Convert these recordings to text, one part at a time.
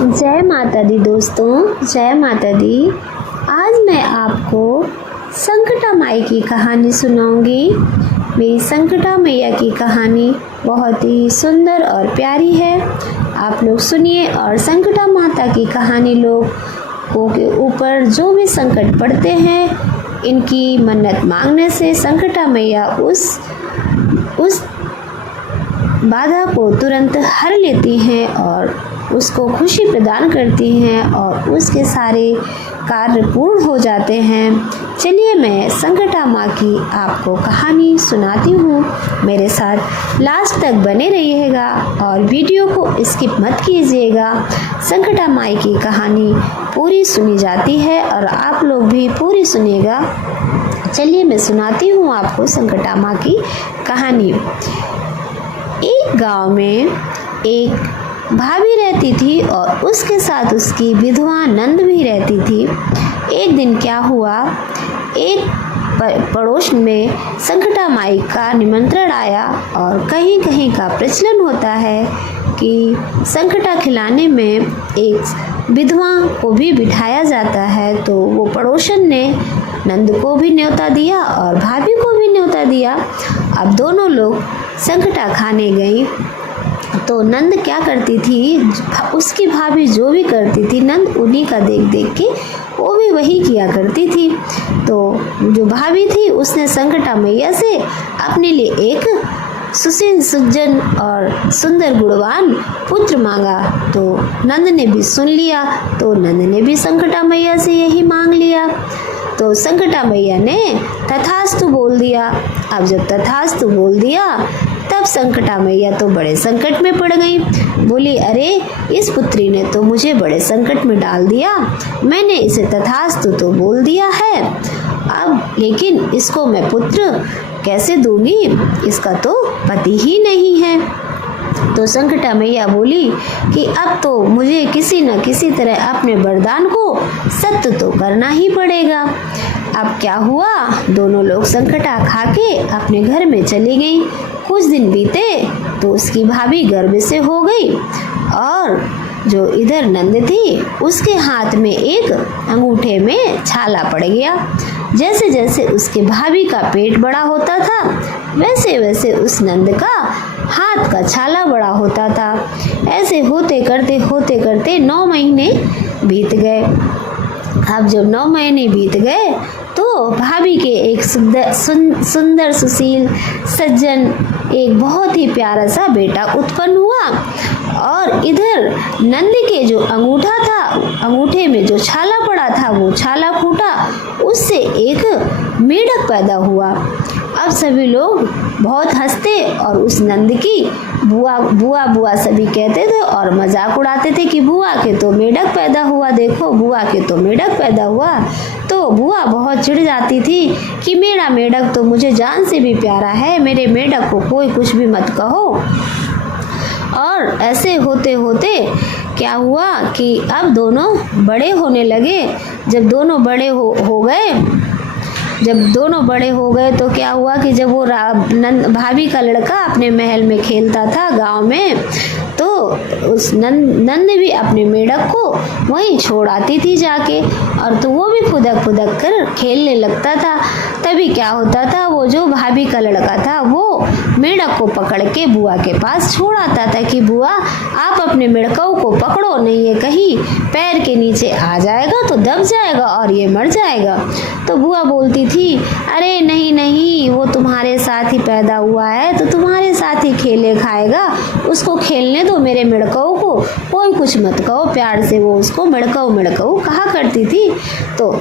जय माता दी दोस्तों, जय माता दी। आज मैं आपको संकटा माई की कहानी सुनाऊंगी। मेरी संकटा मैया की कहानी बहुत ही सुंदर और प्यारी है। आप लोग सुनिए और संकटा माता की कहानी लोगों के ऊपर जो भी संकट पड़ते हैं, इनकी मन्नत मांगने से संकटा मैया उस बाधा को तुरंत हर लेती हैं और उसको खुशी प्रदान करती हैं और उसके सारे कार्य पूर्ण हो जाते हैं। चलिए मैं संकटा माँ की आपको कहानी सुनाती हूँ। मेरे साथ लास्ट तक बने रहिएगा और वीडियो को स्किप मत कीजिएगा। संकटा माई की कहानी पूरी सुनी जाती है और आप लोग भी पूरी सुनिएगा। चलिए मैं सुनाती हूँ आपको संकटा माँ की कहानी। एक गांव में एक भाभी रहती थी और उसके साथ उसकी विधवा नंद भी रहती थी। एक दिन क्या हुआ, एक पड़ोस में संकटा माई का निमंत्रण आया और कहीं कहीं का प्रचलन होता है कि संकटा खिलाने में एक विधवा को भी बिठाया जाता है। तो वो पड़ोसन ने नंद को भी न्योता दिया और भाभी को भी न्योता दिया। अब दोनों लोग संकटा खाने गई। तो नंद क्या करती थी, उसकी भाभी जो भी करती थी नंद उन्हीं का देख देख के वो भी वही किया करती थी। तो जो भाभी थी उसने संकटा मैया से अपने लिए एक सुशील सुजन और सुंदर गुणवान पुत्र मांगा। तो नंद ने भी सुन लिया। तो नंद ने भी संकटा मैया से यही मांग लिया। तो संकटा मैया ने तथास्तु बोल दिया। अब जब तथास्तु बोल दिया तब संकटा मैया तो बड़े संकट में पड़ गई। बोली, अरे इस पुत्री ने तो मुझे बड़े संकट में डाल दिया। मैंने इसे तथास्तु तो बोल दिया है, अब लेकिन इसको मैं पुत्र कैसे दूंगी, इसका तो पति ही नहीं है। तो संकटा मैया बोली कि अब तो मुझे किसी न किसी तरह अपने वरदान को सत्य तो करना ही पड़ेगा। अब क्या हुआ, दोनों लोग संकटा खा के अपने घर में चली गई। कुछ दिन बीते तो उसकी भाभी गर्भ से हो गई और जो इधर नंद थी उसके हाथ में एक अंगूठे में छाला पड़ गया। जैसे जैसे उसके भाभी का पेट बड़ा होता था वैसे वैसे उस नंद का हाथ का छाला बड़ा होता था। ऐसे होते करते 9 महीने बीत गए। अब जब 9 महीने बीत गए तो भाभी के एक सुंदर सुशील सज्जन एक बहुत ही प्यारा सा बेटा उत्पन्न हुआ और इधर नंद के जो अंगूठा था, अंगूठे में जो छाला पड़ा था वो छाला फूटा, उससे एक मेढक पैदा हुआ। अब सभी लोग बहुत हंसते और उस नंद की बुआ बुआ बुआ सभी कहते थे और मजाक उड़ाते थे कि बुआ के तो मेढक पैदा हुआ, देखो बुआ के तो मेढक पैदा हुआ। तो बुआ बहुत चिढ़ जाती थी कि मेरा मेढक तो मुझे जान से भी प्यारा है, मेरे मेढक को कोई कुछ भी मत कहो। और ऐसे होते होते क्या हुआ कि अब दोनों बड़े होने लगे। जब दोनों बड़े हो गए तो क्या हुआ कि जब वो भाभी का लड़का अपने महल में खेलता था गांव में, तो उस नंद भी अपने मेढक को वहीं छोड़ आती थी जाके, और तो वो भी फुदक कर खेलने लगता था। तभी क्या होता था, वो जो भाभी का लड़का था वो मेढक को पकड़ के बुआ के पास छोड़ आता था कि बुआ आप अपने मेढकों को पकड़ो, नहीं ये कहीं पैर के नीचे आ जाएगा तो दब जाएगा और ये मर जाएगा। तो बुआ बोलती थी, अरे नहीं नहीं, वो तुम्हारे साथ ही पैदा हुआ है तो तुम्हारे साथ ही खेले खाएगा, उसको खेलने दो, मेरे मेढकों को कोई कुछ मत कहो। प्यार से वो उसको मेढकऊ कहा करती थी। तो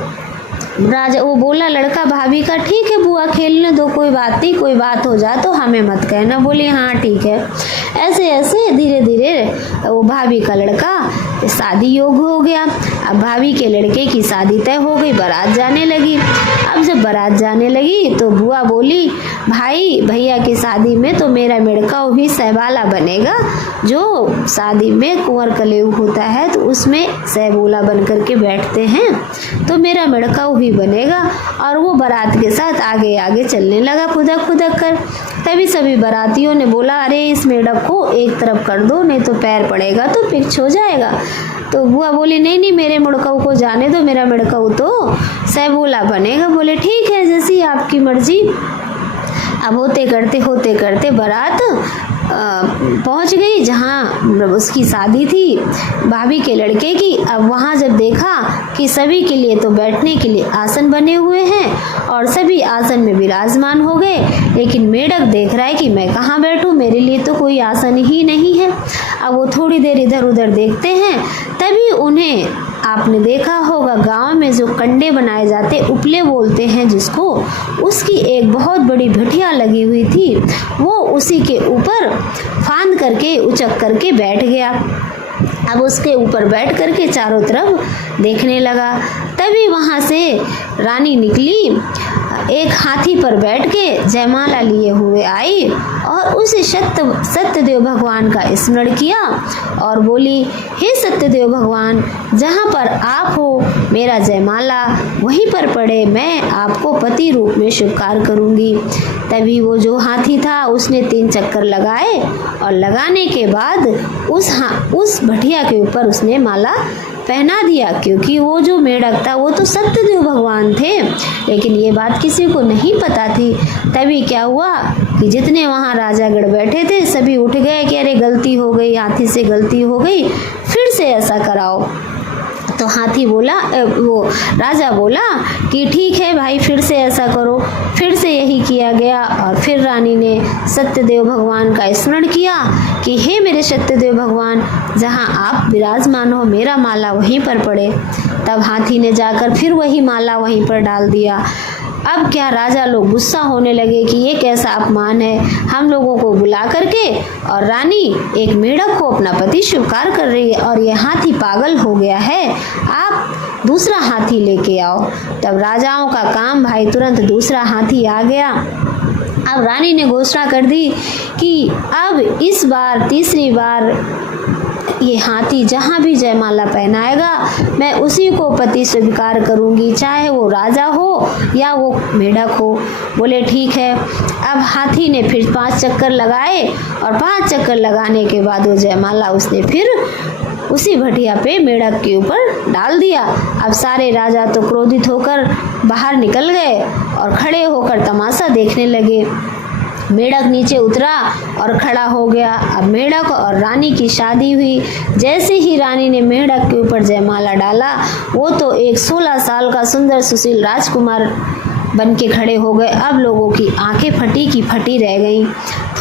राजा वो बोला लड़का भाभी का, ठीक है बुआ खेलने दो, कोई बात नहीं, कोई बात हो जाए तो हमें मत कहना। बोली हाँ ठीक है। ऐसे ऐसे धीरे धीरे वो भाभी का लड़का शादी योग हो गया। अब भाभी के लड़के की शादी तय हो गई, बारात जाने लगी। अब जब बारात जाने लगी तो बुआ बोली, भाई भैया की शादी में तो मेरा मेढका भी सहबाला बनेगा, जो शादी में कुंवर कलेऊ होता है तो उसमें सहबोला बन करके बैठते हैं, तो मेरा मेढका भी बनेगा। और वो बारात के साथ आगे आगे चलने लगा फुदक कर। तभी सभी बारातियों ने बोला, अरे इस मेढक को एक तरफ कर दो, नहीं तो पैर पड़ेगा तो पिच हो जाएगा। तो बुआ बोली नहीं नहीं, मेरे मुड़कऊ को जाने दो, मेरा मुड़कऊ तो सहबोला बनेगा। बोले ठीक है, जैसी आपकी मर्जी। अब होते करते बारात पहुंच गई जहां उसकी शादी थी भाभी के लड़के की। अब वहां जब देखा कि सभी के लिए तो बैठने के लिए आसन बने हुए हैं और सभी आसन में विराजमान हो गए, लेकिन मेढक देख रहा है कि मैं कहाँ बैठूं, मेरे लिए तो कोई आसन ही नहीं है। अब वो थोड़ी देर इधर उधर देखते हैं, तभी उन्हें, आपने देखा होगा गांव में जो कंडे बनाए जाते, उपले बोलते हैं जिसको, उसकी एक बहुत बड़ी भटिया लगी हुई थी। वो उसी के ऊपर फांद करके उचक करके बैठ गया। अब उसके ऊपर बैठ करके चारों तरफ देखने लगा। तभी वहां से रानी निकली, एक हाथी पर बैठ के जयमाला लिए हुए आई और उसे सत्यदेव भगवान का स्मरण किया और बोली, हे सत्यदेव भगवान, जहाँ पर आप हो मेरा जयमाला वहीं पर पड़े, मैं आपको पति रूप में स्वीकार करूंगी। तभी वो जो हाथी था उसने 3 चक्कर लगाए और लगाने के बाद उस भटिया के ऊपर उसने माला पहना दिया, क्योंकि वो जो मेढक था वो तो सत्यदेव भगवान थे, लेकिन ये बात किसी को नहीं पता थी। तभी क्या हुआ कि जितने वहाँ राजागण बैठे थे सभी उठ गए कि अरे गलती हो गई, हाथी से गलती हो गई, फिर से ऐसा कराओ। तो हाथी बोला, वो राजा बोला कि ठीक है भाई, फिर से ऐसा करो। फिर से यही किया गया और फिर रानी ने सत्यदेव भगवान का स्मरण किया कि हे मेरे सत्यदेव भगवान, जहाँ आप विराजमान हो मेरा माला वहीं पर पड़े। तब हाथी ने जाकर फिर वही माला वहीं पर डाल दिया। अब क्या राजा लोग गुस्सा होने लगे कि ये कैसा अपमान है, हम लोगों को बुला करके और रानी एक मेढक को अपना पति स्वीकार कर रही है और ये हाथी पागल हो गया है, आप दूसरा हाथी लेके आओ। तब राजाओं का काम भाई, तुरंत दूसरा हाथी आ गया। अब रानी ने घोषणा कर दी कि अब इस बार तीसरी बार ये हाथी जहाँ भी जयमाला पहनाएगा मैं उसी को पति स्वीकार करूंगी, चाहे वो राजा हो या वो मेढक हो। बोले ठीक है। अब हाथी ने फिर 5 चक्कर लगाए और 5 चक्कर लगाने के बाद वो जयमाला उसने फिर उसी भटिया पे मेढक के ऊपर डाल दिया। अब सारे राजा तो क्रोधित होकर बाहर निकल गए और खड़े होकर तमाशा देखने लगे। मेढक नीचे उतरा और खड़ा हो गया। अब मेढक और रानी की शादी हुई। जैसे ही रानी ने मेढक के ऊपर जयमाला डाला, वो तो एक 16 साल का सुंदर सुशील राजकुमार बन के खड़े हो गए। अब लोगों की आंखें फटी की फटी रह गईं।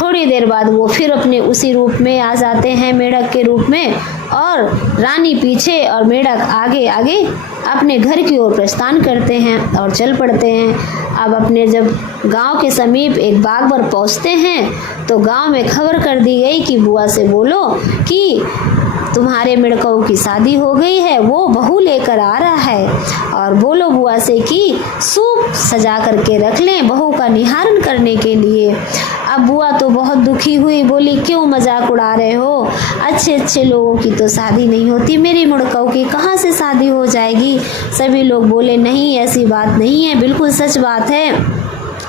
थोड़ी देर बाद वो फिर अपने उसी रूप में आ जाते हैं, मेढक के रूप में, और रानी पीछे और मेढक आगे आगे अपने घर की ओर प्रस्थान करते हैं और चल पड़ते हैं। अब अपने जब गांव के समीप एक बाग पर पहुंचते हैं तो गांव में खबर कर दी गई कि बुआ से बोलो कि तुम्हारे मेढकों की शादी हो गई है, वो बहू लेकर आ रहा है, और बोलो बुआ से कि सूप सजा करके रख लें बहू का निहारन करने के लिए। अब बुआ तो बहुत दुखी हुई, बोली क्यों मजाक उड़ा रहे हो, अच्छे अच्छे लोगों की तो शादी नहीं होती, मेरी मुड़कौ की कहाँ से शादी हो जाएगी। सभी लोग बोले नहीं, ऐसी बात नहीं है, बिल्कुल सच बात है,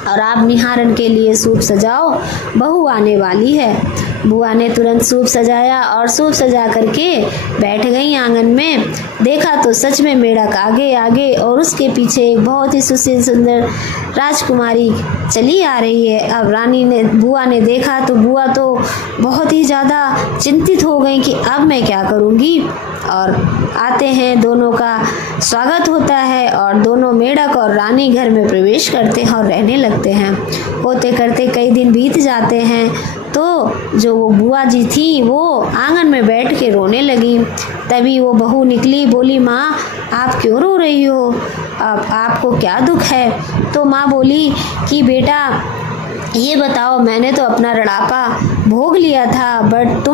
और आप निहारन के लिए सूप सजाओ, बहू आने वाली है। बुआ ने तुरंत सूप सजाया और सूप सजा करके बैठ गई आंगन में। देखा तो सच में मेढक आगे आगे और उसके पीछे एक बहुत ही सुशील सुंदर राजकुमारी चली आ रही है। अब बुआ ने देखा तो बुआ तो बहुत ही ज़्यादा चिंतित हो गई कि अब मैं क्या करूँगी। और आते हैं, दोनों का स्वागत होता है और दोनों मेढक और रानी घर में प्रवेश करते हैं और रहने लगते हैं। होते करते कई दिन बीत जाते हैं तो जो वो बुआ जी थी वो आंगन में बैठ के रोने लगी। तभी वो बहू निकली, बोली माँ आप क्यों रो रही हो, आपको क्या दुख है। तो माँ बोली कि बेटा ये बताओ, मैंने तो अपना रड़ापा भोग लिया था, बट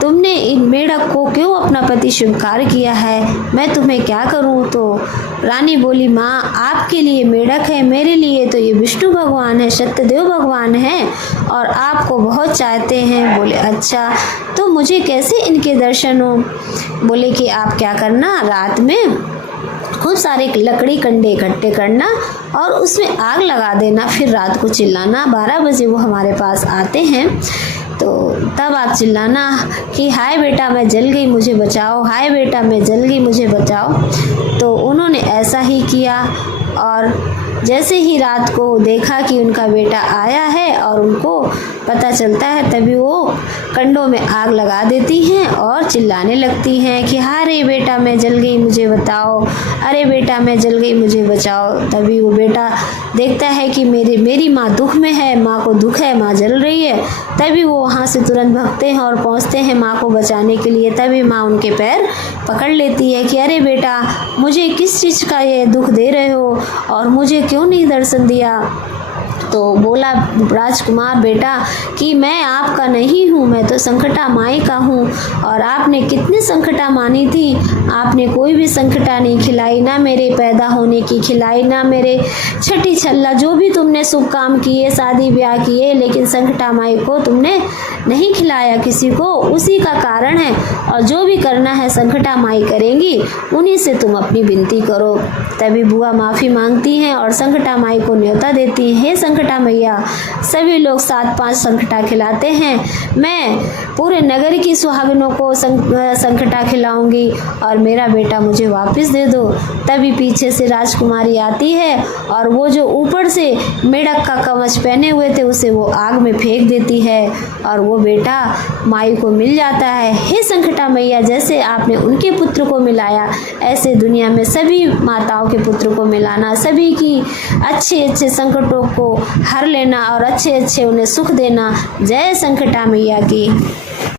तुमने इन मेढक को क्यों अपना पति स्वीकार किया है, मैं तुम्हें क्या करूं। तो रानी बोली माँ आपके लिए मेढक है, मेरे लिए तो ये विष्णु भगवान है, सत्यदेव भगवान है और आपको बहुत चाहते हैं। बोले अच्छा, तो मुझे कैसे इनके दर्शन हो। बोले कि आप क्या करना, रात में खूब सारे लकड़ी कंडे इकट्ठे करना और उसमें आग लगा देना, फिर रात को चिल्लाना, 12 बजे वो हमारे पास आते हैं, तो तब आप चिल्लाना कि हाय बेटा मैं जल गई मुझे बचाओ, हाय बेटा मैं जल गई मुझे बचाओ। तो उन्होंने ऐसा ही किया और जैसे ही रात को देखा कि उनका बेटा आया है और उनको पता चलता है, तभी वो कंडों में आग लगा देती हैं और चिल्लाने लगती हैं कि अरे बेटा मैं जल गई मुझे बताओ, अरे बेटा मैं जल गई मुझे बचाओ। तभी वो बेटा देखता है कि मेरी माँ दुख में है, माँ को दुख है, माँ जल रही है। तभी वो वहाँ से तुरंत भागते हैं और पहुँचते हैं माँ को बचाने के लिए। तभी माँ उनके पैर पकड़ लेती है कि अरे बेटा मुझे किस चीज़ का ये दुख दे रहे हो और मुझे क्यों नहीं दर्शन दिया। तो बोला राजकुमार बेटा कि मैं आपका नहीं हूँ, मैं तो संकटा माई का हूँ। और आपने कितनी संकटा मानी थी, आपने कोई भी संकटा नहीं खिलाई, ना मेरे पैदा होने की खिलाई, ना मेरे छठी छल्ला जो भी तुमने शुभ काम किए, शादी ब्याह किए, लेकिन संकटा माई को तुमने नहीं खिलाया किसी को। उसी का कारण है और जो भी करना है संकटा माई करेंगी, उन्हीं से तुम अपनी विनती करो। तभी बुआ माफ़ी मांगती हैं और संकटा माई को न्योता देती हैं, हे संकटा मैया सभी लोग 7-5 संकटा खिलाते हैं, मैं पूरे नगर की सुहागिनों को संकटा खिलाऊंगी और मेरा बेटा मुझे वापस दे दो। तभी पीछे से राजकुमारी आती है और वो जो ऊपर से मेढक का कवच पहने हुए थे उसे वो आग में फेंक देती है और वो बेटा माई को मिल जाता है। हे संकटा मैया जैसे आपने उनके पुत्र को मिलाया, ऐसे दुनिया में सभी माताओं के पुत्र को मिलाना, सभी की अच्छे अच्छे संकटों को हर लेना और अच्छे अच्छे उन्हें सुख देना। जय संकटा मैया की।